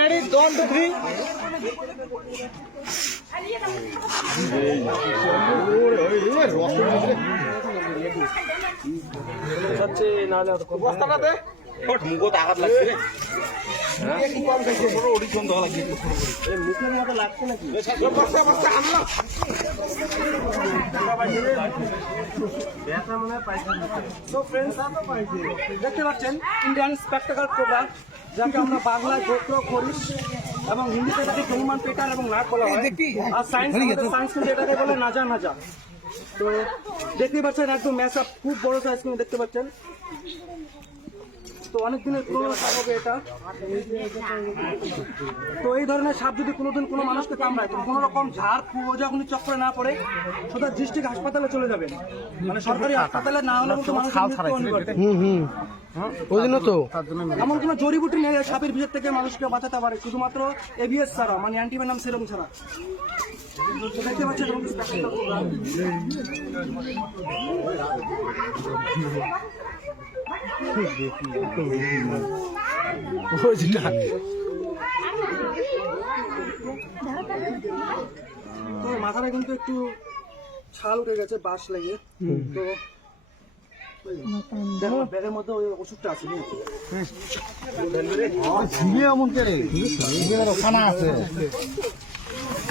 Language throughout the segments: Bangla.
রেডি ওয়ান টু থ্রি বস্তাটাতে মুখত আঘাত লাগছে দেখতে পাচ্ছেন ইন্ডিয়ান স্পেকটাকাল কোবরা যাকে আমরা বাংলায় গোত্র খরিশ এবং হিন্দিতে এটাকে হনুমান পেটার এবং নাট বলা হয় আর সায়েন্স সায়েন্স কিন্তু এটাকে বলে নাজা নাজা তো দেখতে পাচ্ছেন একদম ম্যাচ খুব বড় সাইজ দেখতে পাচ্ছেন। তো অনেক দিনের পুরোনো সাপ হবে এটা। তো এই ধরনের সাপ যদি কোনোদিন কোনো মানুষকে কামড়ায় তো কোনো রকম ঝাড় খোঁজাখুনি চক্করে না পড়ে সোজা ডিস্ট্রিক্ট হাসপাতালে চলে যাবেন। মানে সরকারি হাসপাতালে না হলে কিন্তু মানুষের মৃত্যু অনিবার্য। ওই জন্য তো। এমন কোনো জড়িবুটি নেই সাপের ভিতর থেকে মানুষকে বাঁচাতে পারে শুধুমাত্র এবিএস ছাড়া মানে অ্যান্টিভেনাম সেরম ছাড়া। দেখতে পাচ্ছেন? মাথাটা কিন্তু একটু ছাল উঠে গেছে বাস লেগে। তো দেখো, ব্যাগের মধ্যে ওই ওষুধটা আছে।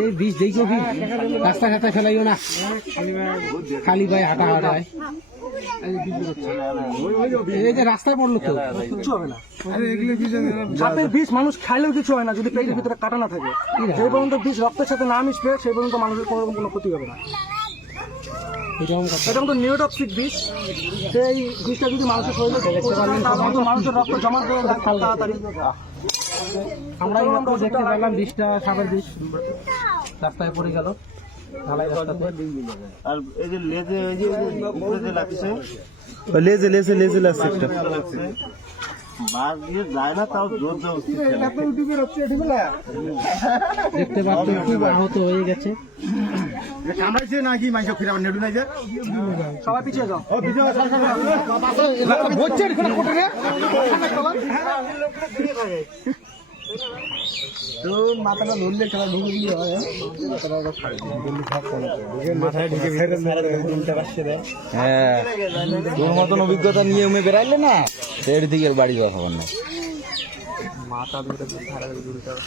এই বিষ দেখো কি রাস্তা ঘাটা ফেলাইও না। খালি পায়ে হাঁটা হাঁটায় এই যে রাস্তায় পড়ল তো। কিচ্ছু হবে না সাপের বিষ মানুষ খাইলেও কিছু হয় না যদি পেটের ভিতরে কাটা না থাকে। সেই পর্যন্ত বিষ রক্তের সাথে না মিশবে সেই পর্যন্ত মানুষের কোনো রকম কোনো ক্ষতি হবে না। এটা কিন্তু নিউটক্সিক বিষ সেই বিষটা যদি মানুষের শরীরে রক্ত জমা করে তাড়াতাড়ি। আমরা এই মাত্র দেখতে পেলাম বিষটা সাপের বিষ। রাস্তায় পড়ে গেল। আর এই যে লেজে এই যে উপরে যে লাগছে লেজে লেজে লেজে লাগছে একটা। লাগছে। বাস দিয়ে যায় না তাও জোর জবরদস্তি খেলে। দেখতে পাচ্ছি হয়ে গেছে। কামড়াইছে নাকি মাইক ফিরাবার নেডু নাই যে? সবাই পিছিয়ে যাও। বলছে এখানে কোটে রে তো মাথাটা ধরলে খেলা ঢুকে দিলে হয় মাথায় ঢুকে হ্যাঁ তোর মতন অভিজ্ঞতা নিয়ে উমে বেড়াইলে না এর দিকের বাড়ি খবর না তো আরও সাবাস